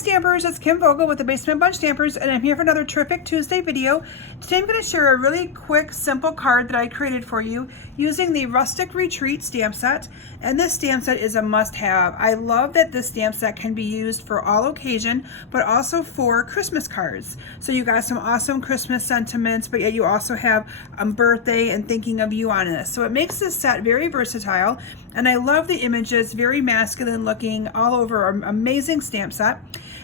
Stampers, it's Kim Vogel with the Basement Bunch Stampers, and I'm here for another terrific Tuesday video. Today I'm going to share a really quick, simple card that I created for you using the Rustic Retreat stamp set. And this stamp set is a must-have. I love that this stamp set can be used for all occasion, but also for Christmas cards. So you got some awesome Christmas sentiments, but yet you also have birthday and thinking of you on this. So it makes this set very versatile, and I love the images, very masculine looking, all over, amazing stamp set.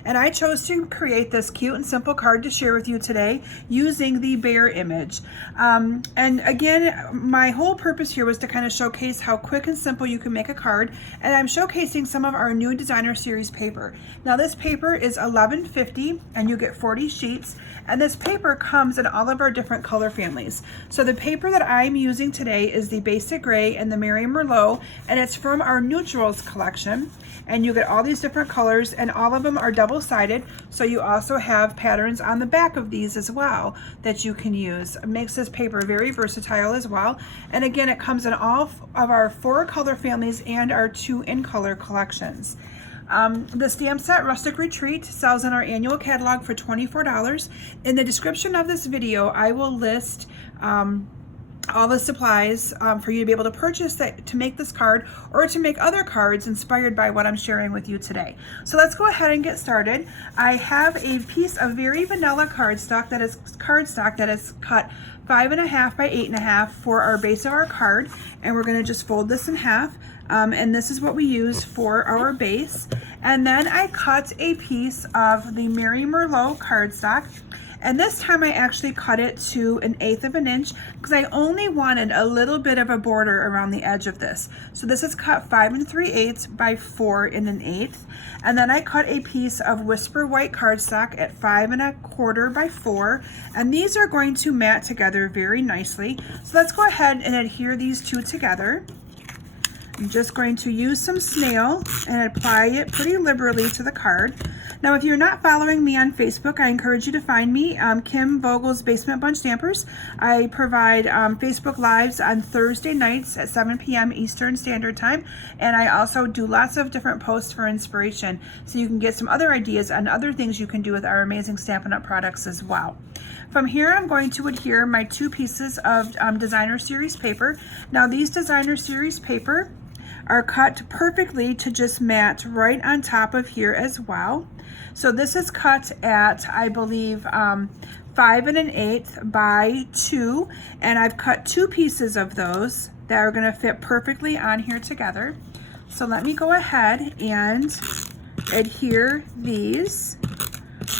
And I chose to create this cute and simple card to share with you today using the bear image. And again, my whole purpose here was to kind of showcase how quick and simple you can make a card. And I'm showcasing some of our new designer series paper. Now this paper is $11.50 and you get 40 sheets. And this paper comes in all of our different color families. So the paper that I'm using today is the Basic Gray and the Mary Merlot, and it's from our Neutrals collection. And you get all these different colors, and all of them are double-sided, so you also have patterns on the back of these as well that you can use. It makes this paper very versatile as well. And again, it comes in all of our 4 color families and our 2 in color collections. The stamp set Rustic Retreat sells in our annual catalog for $24. In the description of this video, I will list all the supplies for you to be able to purchase that to make this card or to make other cards inspired by what I'm sharing with you today. So let's go ahead and get started. I have a piece of very vanilla cardstock that is cut 5.5 by 8.5 for our base of our card, and we're going to just fold this in half. And this is what we use for our base. And then I cut a piece of the Mary Merlot cardstock. And this time I actually cut it to 1/8 of an inch because I only wanted a little bit of a border around the edge of this. So this is cut 5 3/8 by 4 1/8. And then I cut a piece of Whisper White cardstock at 5 1/4 by 4. And these are going to mat together very nicely. So let's go ahead and adhere these two together. I'm just going to use some snail and apply it pretty liberally to the card. Now, if you're not following me on Facebook, I encourage you to find me, Kim Vogel's Basement Bunch Stampers. I provide Facebook Lives on Thursday nights at 7 p.m. Eastern Standard Time, and I also do lots of different posts for inspiration, so you can get some other ideas on other things you can do with our amazing Stampin' Up! Products as well. From here, I'm going to adhere my 2 pieces of designer series paper. Now, these designer series paper are cut perfectly to just mat right on top of here as well. So this is cut at, I believe, 5 1/8 by 2, and I've cut 2 pieces of those that are going to fit perfectly on here together. So let me go ahead and adhere these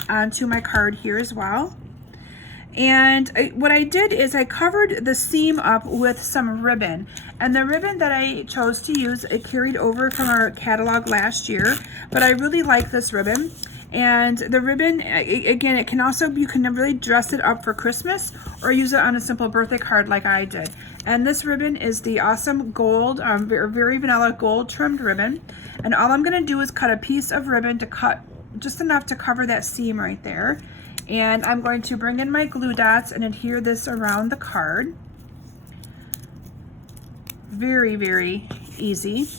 onto my card here as well. And what I did is I covered the seam up with some ribbon. And the ribbon that I chose to use, it carried over from our catalog last year, but I really like this ribbon. And the ribbon, again, it can also, you can really dress it up for Christmas or use it on a simple birthday card like I did. And this ribbon is the awesome gold, very vanilla gold trimmed ribbon. And all I'm gonna do is cut a piece of ribbon to cut just enough to cover that seam right there. And I'm going to bring in my glue dots and adhere this around the card. Very, very easy.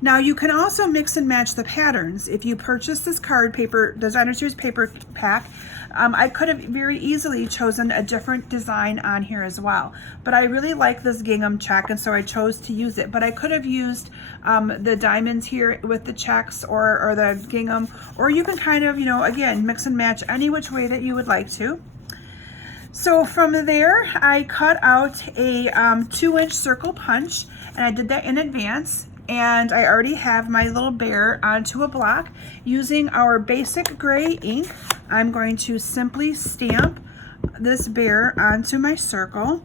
Now you can also mix and match the patterns. If you purchase this card paper, designer series paper pack, I could have very easily chosen a different design on here as well. But I really like this gingham check, and so I chose to use it. But I could have used the diamonds here with the checks or the gingham, or you can kind of, again, mix and match any which way that you would like to. So from there, I cut out a 2-inch circle punch, and I did that in advance. And I already have my little bear onto a block. Using our Basic Gray ink, I'm going to simply stamp this bear onto my circle.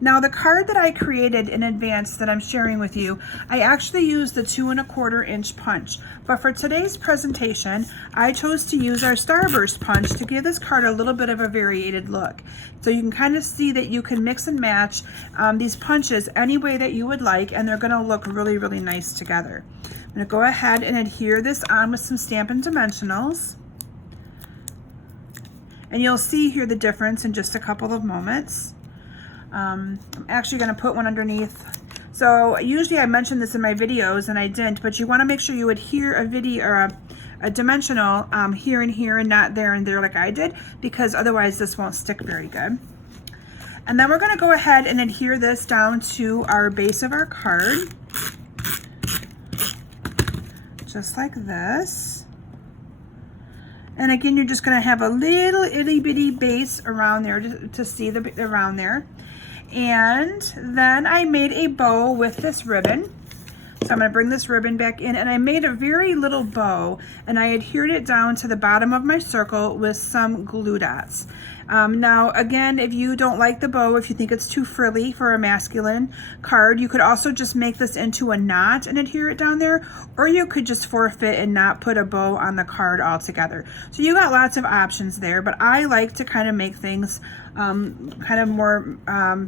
Now the card that I created in advance that I'm sharing with you, I actually used the 2 1/4 inch punch. But for today's presentation, I chose to use our Starburst punch to give this card a little bit of a variated look. So you can kind of see that you can mix and match these punches any way that you would like, and they're gonna look really, really nice together. I'm gonna go ahead and adhere this on with some Stampin' Dimensionals. And you'll see here the difference in just a couple of moments. I'm actually going to put one underneath. So usually I mention this in my videos and I didn't, but you want to make sure you adhere a a dimensional here and here and not there and there like I did, because otherwise this won't stick very good. And then we're going to go ahead and adhere this down to our base of our card, just like this. And again, you're just going to have a little itty bitty base around there to see the around there. And then I made a bow with this ribbon. So I'm going to bring this ribbon back in, and I made a very little bow, and I adhered it down to the bottom of my circle with some glue dots. Now again, if you don't like the bow, if you think it's too frilly for a masculine card, you could also just make this into a knot and adhere it down there, or you could just forfeit and not put a bow on the card altogether. So you got lots of options there, but I like to kind of make things kind of more, I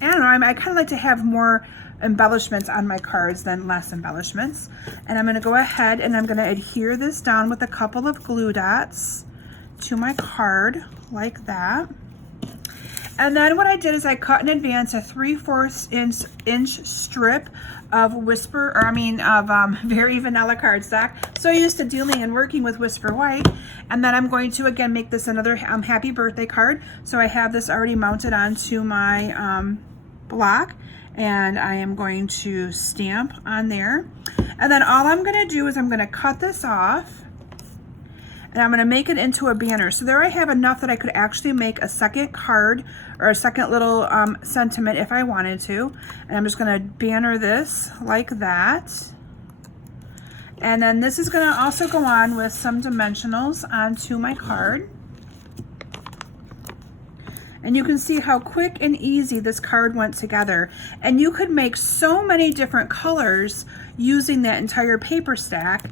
don't know, I kind of like to have more embellishments on my cards than less embellishments. And I'm going to go ahead and I'm going to adhere this down with a couple of glue dots to my card like that. And then what I did is I cut in advance a 3/4 inch strip of Very Vanilla cardstock. So used to dealing and working with Whisper White. And then I'm going to again make this another happy birthday card. So I have this already mounted onto my block, and I am going to stamp on there. And then all I'm going to do is I'm going to cut this off, and I'm going to make it into a banner. So there I have enough that I could actually make a second card or a second little sentiment if I wanted to. And I'm just going to banner this like that. And then this is going to also go on with some dimensionals onto my card. And you can see how quick and easy this card went together. And you could make so many different colors using that entire paper stack.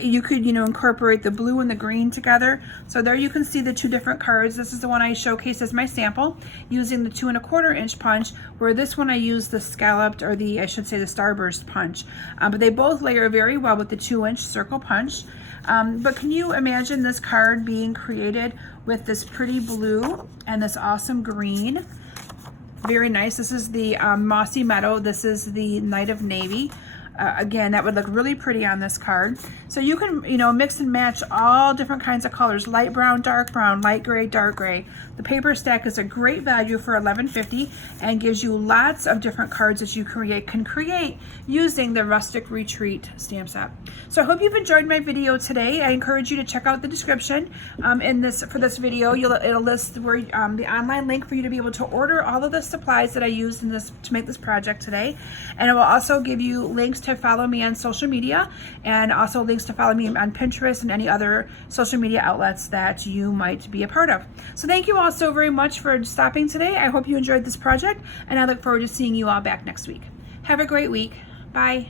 You could, incorporate the blue and the green together. So there you can see the two different cards. This is the one I showcased as my sample using the 2 1/4 inch punch, where this one I used the scalloped, or the starburst punch. But they both layer very well with the 2-inch circle punch. But can you imagine this card being created with this pretty blue and this awesome green? Very nice. This is the Mossy Meadow. This is the Night of Navy. Again, that would look really pretty on this card. So you can, mix and match all different kinds of colors: light brown, dark brown, light gray, dark gray. The paper stack is a great value for $11.50 and gives you lots of different cards that you can create using the Rustic Retreat stamp set. So I hope you've enjoyed my video today. I encourage you to check out the description for this video. It'll list where the online link for you to be able to order all of the supplies that I used in this to make this project today. And it will also give you links to follow me on social media, and also links to follow me on Pinterest and any other social media outlets that you might be a part of. So thank you all so very much for stopping today. I hope you enjoyed this project, and I look forward to seeing you all back next week. Have a great week. Bye.